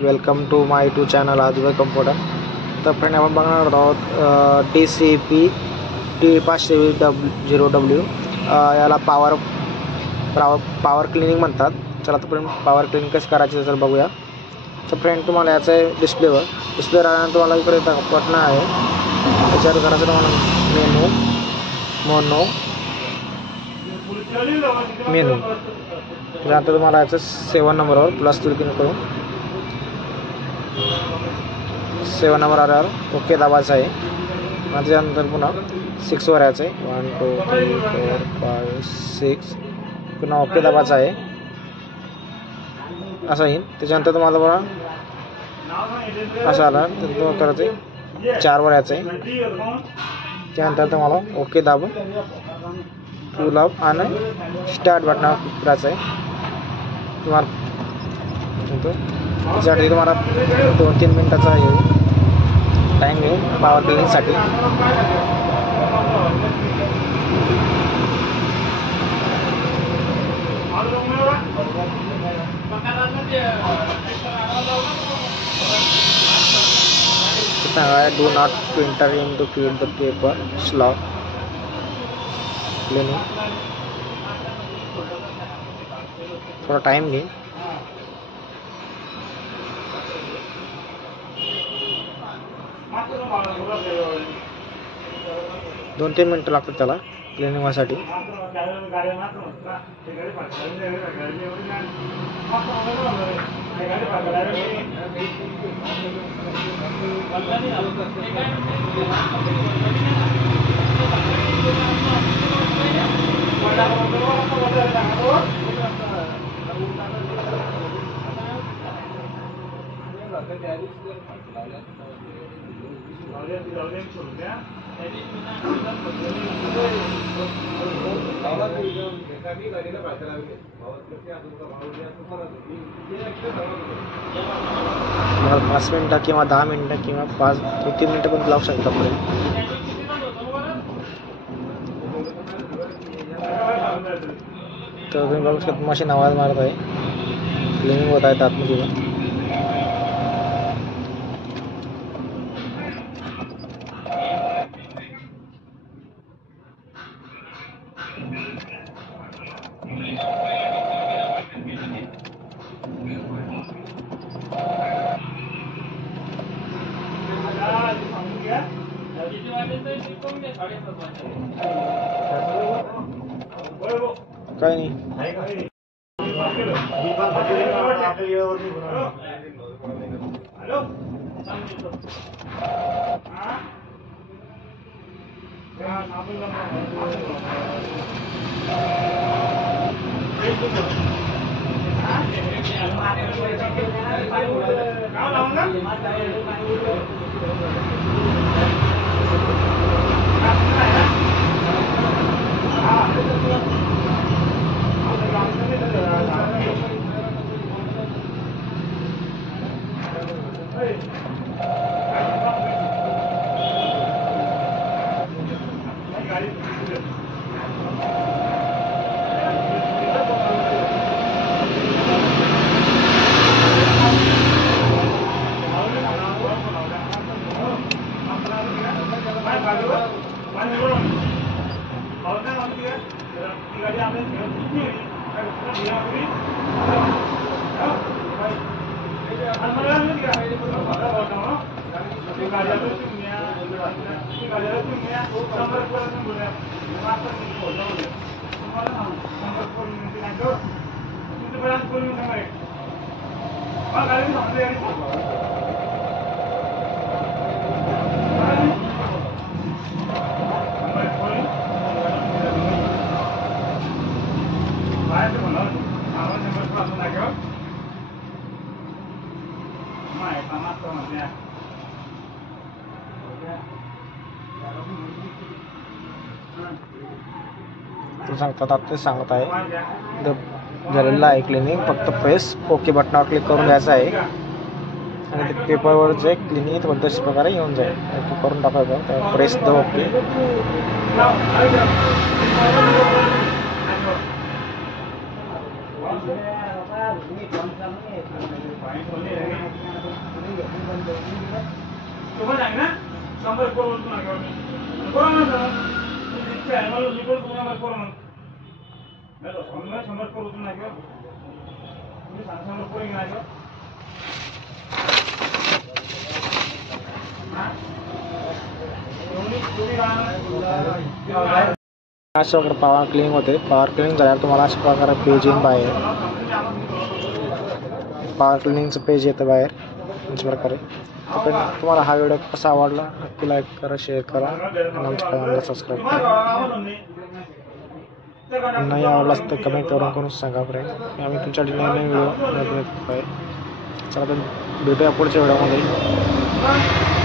Welcome to my YouTube channel आजूबाई computer. तर friend आपण बघणार आहोत TCP T520W याला पॉवर क्लिनिंग म्हणतात. चला तर फ्रेंड पॉवर क्लिनिंग कशी करायची तर बघूया. तर फ्रेंड तुम्हाला याचं आहे डिस्प्ले राहण्यानंतर तुम्हाला इकडे बटन आहे त्याच्यावर करायचं तुम्हाला मेनू त्यानंतर तुम्हाला याचं 7 नंबरवर प्लस क्लिक करून 7 नंबर आल्यावर ओके दाबायचं आहे. त्याच्यानंतर पुन्हा 6 वर यायचं आहे. 1 2 3 4 5 6 पुन्हा ओके दाबायचं आहे. असं येईल. त्याच्यानंतर तुम्हाला पुन्हा असं आला तर तुम्हाला करायचं आहे 4 वर यायचं आहे. त्यानंतर तुम्हाला ओके दाबून फुल ऑफ आणि स्टार्ट बटनावर क्लिक करायचं आहे. तुम्हाला त्याच्यासाठी तुम्हाला 2-3 मिनिटाचा टाईम घेईल पॉवर क्लिनिंगसाठी. Do not to enter in to feed the paper slot cleaning. थोडा टाइम घेईल. दोन 3 मिनिटं लागतात त्याला क्लिनिंग व्हायसाठी. मला 5 मिनिटं किंवा 10 मिनिटं किंवा 3 मिनिटं पण लावू शकता पुढे. तर तुम्ही बघू शकता मशीन आवाज मारत आहे. क्लिनिंग होत आहे आतमध्ये. काय नाही सांगतात आता ते सांगत आहे. झालेलं आहे क्लिनिंग. फक्त प्रेस ओके बटनावर क्लिक करून द्यायचं आहे आणि ते पेपरवर जे क्लिनिंग पद्धतशीर प्रकारे येऊन जाईल. करून टाकायचं प्रेस द ओके. अशा प्रकारे पॉवर क्लिनिंग होते. पॉवर क्लिनिंग झाल्यावर तुम्हाला अशा प्रकारे पेज येईल बाहेर. पॉवर क्लिनिंगचं पेज येतं बाहेर अशा प्रकारे. पण तुम्हाला हा व्हिडिओ कसा आवडला नक्की लाईक करा, शेअर करा आणि आमच्या चॅनलला सबस्क्राईब करा. नाही आवडलाच तर कमेंट करून सांगा फ्रेंड. आम्ही तुमच्यासाठी नवीन व्हिडिओ आहे. चला तर भेटूया पुढच्या व्हिडिओमध्ये.